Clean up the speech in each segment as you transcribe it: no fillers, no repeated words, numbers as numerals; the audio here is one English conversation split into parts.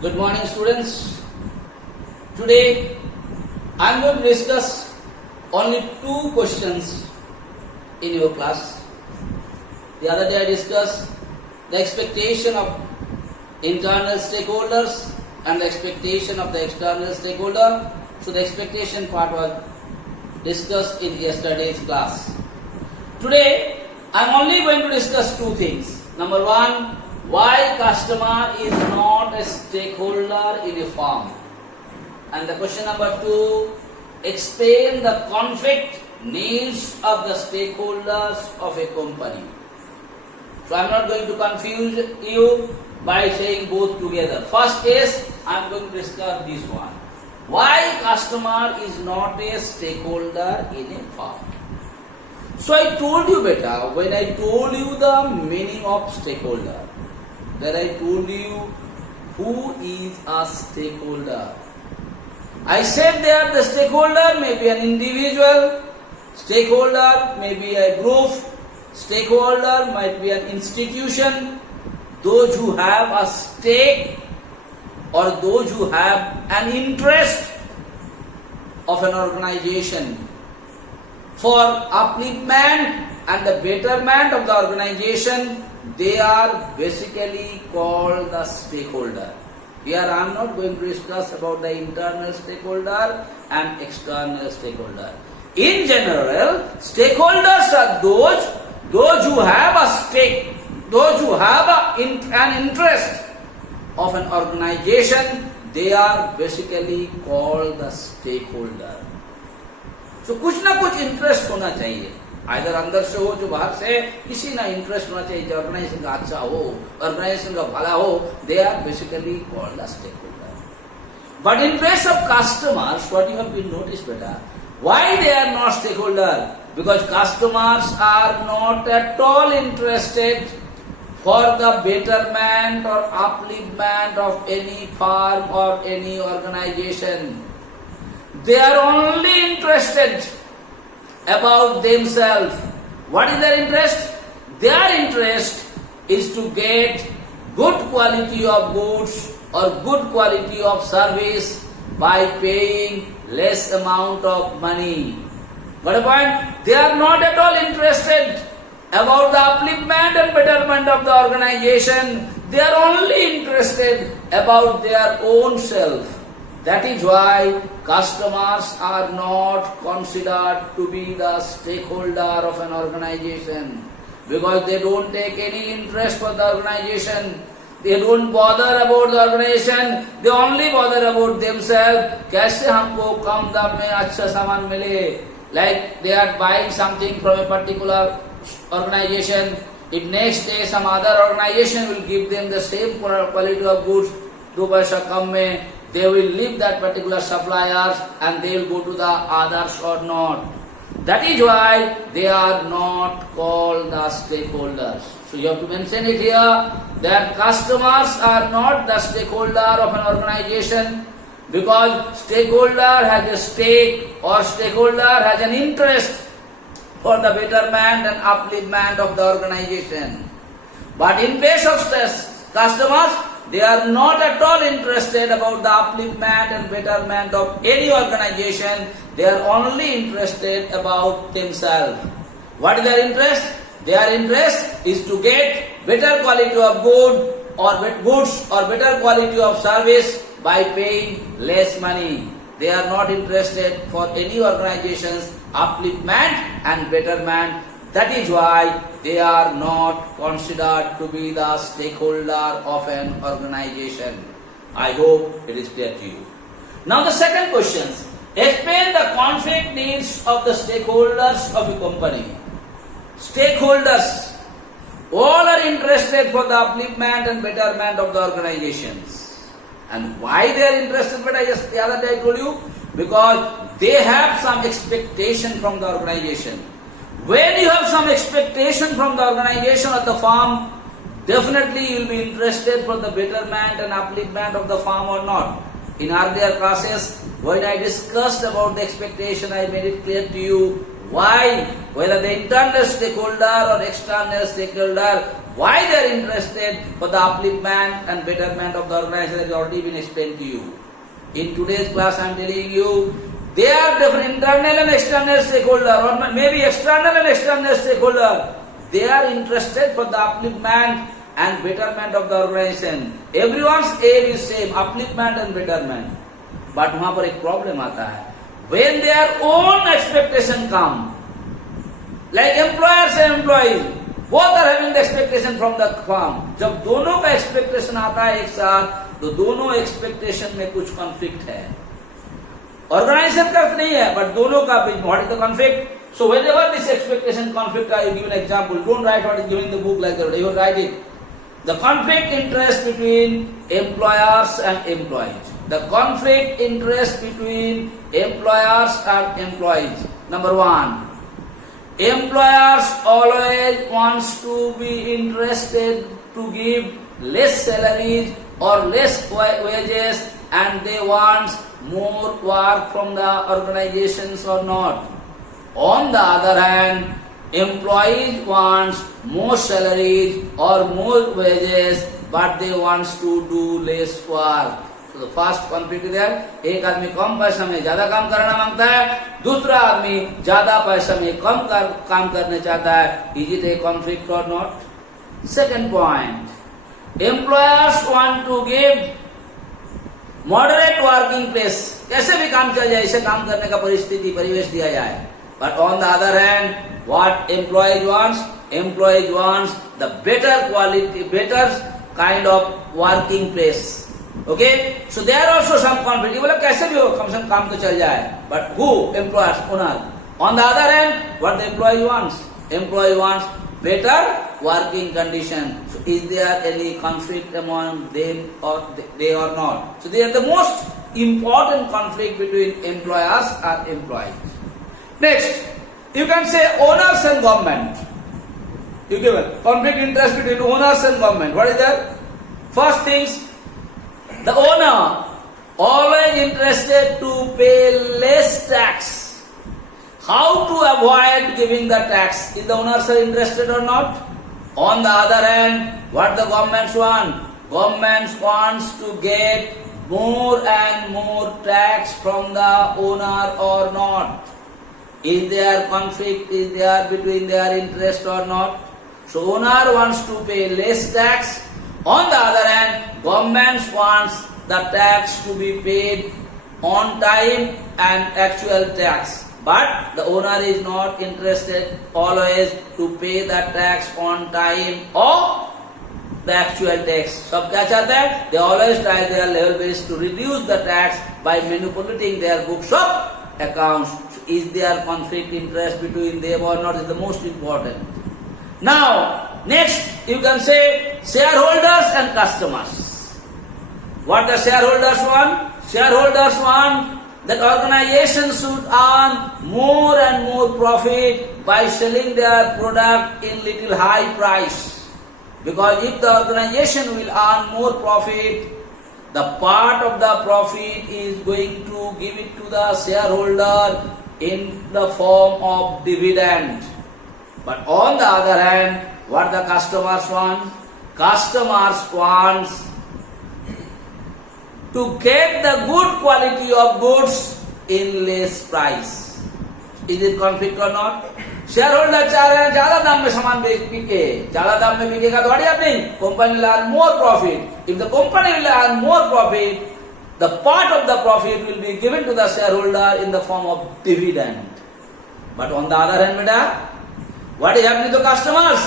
Good morning, students. Today I am going to discuss only two questions in your class. The other day I discussed the expectation of internal stakeholders and the expectation of the external stakeholder. So the expectation part was discussed in yesterday's class. Today I am only going to discuss two things. Number one, why customer is not a stakeholder in a firm. And the question number two, explain the conflict needs of the stakeholders of a company. So I am not going to confuse you by saying both together. First is, I am going to discuss this one. Why customer is not a stakeholder in a firm. So I told you beta, when I told you the meaning of stakeholder, that I told you who is a stakeholder. I said that the stakeholder may be an individual, stakeholder may be a group, stakeholder might be an institution, those who have a stake or those who have an interest of an organization for upliftment and the betterment of the organization. They are basically called the stakeholder. Here I am not going to discuss about the internal stakeholder and external stakeholder. In general, stakeholders are those who have a stake, those who have an interest of an organization. They are basically called the stakeholder. So कुछ ना कुछ interest होना चाहिए, either अंदर से हो जो बाहर से, किसी ना इंटरेस्ट होना चाहिए, ऑर्गेनाइजेशन का अच्छा हो, ऑर्गेनाइजेशन का भला हो. They are basically called the stakeholder. But in case of customers, what you have been noticed beta, why they are not stakeholder? Because customers are not at all interested for the betterment or upliftment of any firm or any organization. They are only interested about themselves. What is their interest? Their interest is to get good quality of goods or good quality of service by paying less amount of money. Got a point? They are not at all interested about the upliftment and betterment of the organization. They are only interested about their own self. That is why customers are not considered to be the stakeholder of an organization, because they don't take any interest for the organization. They don't bother about the organization. They only bother about themselves. कैसे हमको कम दाम में अच्छा सामान मिले? Like they are buying something from a particular organization. If next day some other organization will give them the same quality of goods, 2 पैसा कम में, they will leave that particular suppliers and they will go to the others or not. That is why they are not called the stakeholders. So you have to mention it here that customers are not the stakeholder of an organization, because stakeholder has a stake or stakeholder has an interest for the betterment and upliftment of the organization. But in case of customers, they are not at all interested about the upliftment and betterment of any organization. They are only interested about themselves. What is their interest? Their interest is to get better quality of goods or better quality of service by paying less money. They are not interested for any organization's upliftment and betterment. That is why they are not considered to be the stakeholder of an organization. I hope it is clear to you. Now the second question. Explain the conflict needs of the stakeholders of a company. Stakeholders all are interested for the upliftment and betterment of the organizations. And why they are interested? But the other day I told you, because they have some expectation from the organization. When you have some expectation from the organization or the firm, definitely you will be interested for the betterment and upliftment of the firm or not. In earlier classes, when I discussed about the expectation, I made it clear to you why, whether the internal stakeholder or external stakeholder, Why they are interested for the upliftment and betterment of the organization has already been explained to you. In today's class I am telling you, they are different internal and external stakeholder, or maybe external and external stakeholder. They are interested for the upliftment and betterment of the organization. Everyone's aim is same, upliftment and betterment. But वहाँ पर एक problem आता है. When their own expectation come, like employers and employees, both are having the expectation from the firm. जब दोनों का expectation आता है एक साथ, तो दोनों expectation में कुछ conflict है. Organization का नहीं है, but दोनों का what is the conflict? So whenever this expectation conflict, I give an example. Don't write what is given in the book like that. You write it. The conflict interest between employers and employees. The conflict interest between employers and employees. Number one, employers always wants to be interested to give less salaries or less wages, and they want more work from the organizations or not. On the other hand, employees wants more salaries or more wages, but they wants to do less work. So the first conflict is there. एक आदमी कम पैसा में ज्यादा काम करना मांगता है, दूसरा आदमी ज्यादा पैसा में कम काम करना चाहता है. Is it a conflict or not? Second point, employers want to give moderate working place. कैसे भी काम चल जाए, इसे काम करने का परिस्थिति परिवेश दिया जाए. But on the other hand, what employees wants? Employees wants the better quality, better kind of working place. Okay? So there are also some conflict. ये बोला कैसे भी हो, कम से कम काम तो चल जाए. But who? Employers, owner. On the other hand, what the employee wants? Employee wants better working condition. So is there any conflict among them or they or not? So they are the most important conflict between employers and employees. Next, you can say owners and government. You give a conflict interest between owners and government. What is that? First things, the owner always interested to pay less tax. How to avoid giving the tax? Is the owners are interested or not? On the other hand, what the governments want? Governments wants to get more and more tax from the owner or not? Is there conflict? Is there between their interest or not? So owner wants to pay less tax. On the other hand, government wants the tax to be paid on time and actual tax. But the owner is not interested always to pay the tax on time or the actual tax. सब क्या चाहते हैं? They always try their level best to reduce the tax by manipulating their books of accounts. Is there conflict interest between them or not is the most important. Now, next you can say shareholders and customers. What the shareholders want? Shareholders want that organization should earn more and more profit by selling their product in little high price. Because if the organization will earn more profit, the part of the profit is going to give it to the shareholder in the form of dividend. But on the other hand, what the customers want? Customers want to get the good quality of goods in less price. Is it conflict or not? Shareholder चाह रहे हैं ज्यादा दाम में सामान बिके, ज्यादा दाम में बिकेगा तो बढ़िया नहीं. Company will earn more profit. If the company will earn more profit, the part of the profit will be given to the shareholder in the form of dividend. But on the other hand, beta, what is happening to customers?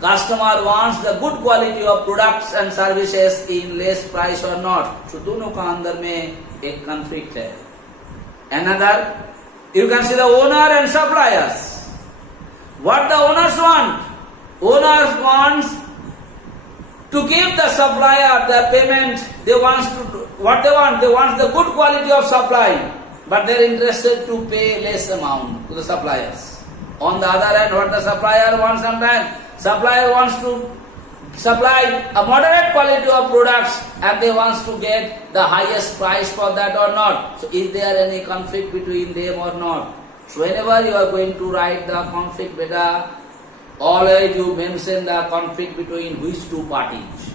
Customer wants the good quality of products and services in less price or not. So दोनों का अंदर में एक conflict है. Another, you can see the owner and suppliers. What the owners want? Owners wants to give the supplier the payment. They wants to do, what they want? They want the good quality of supply, but they are interested to pay less amount to the suppliers. On the other hand, what the supplier wants sometimes? Supplier wants to supply a moderate quality of products and they wants to get the highest price for that or not. So is there any conflict between them or not? So whenever you are going to write the conflict, beta, always you mention the conflict between which two parties.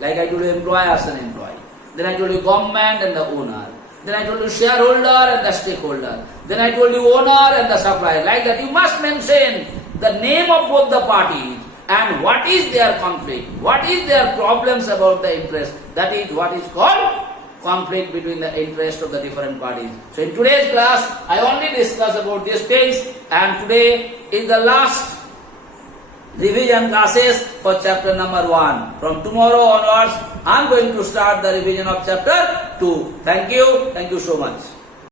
Like I told you, employers and employee. Then I told you government and the owner. Then I told you shareholder and the stakeholder. Then I told you owner and the supplier. Like that, you must mention the name of both the parties and what is their conflict, what is their problems about the interest. That is what is called conflict between the interest of the different parties. So in today's class, I only discuss about these things, and today is the last revision classes for chapter number 1. From tomorrow onwards, I am going to start the revision of chapter 2. Thank you so much.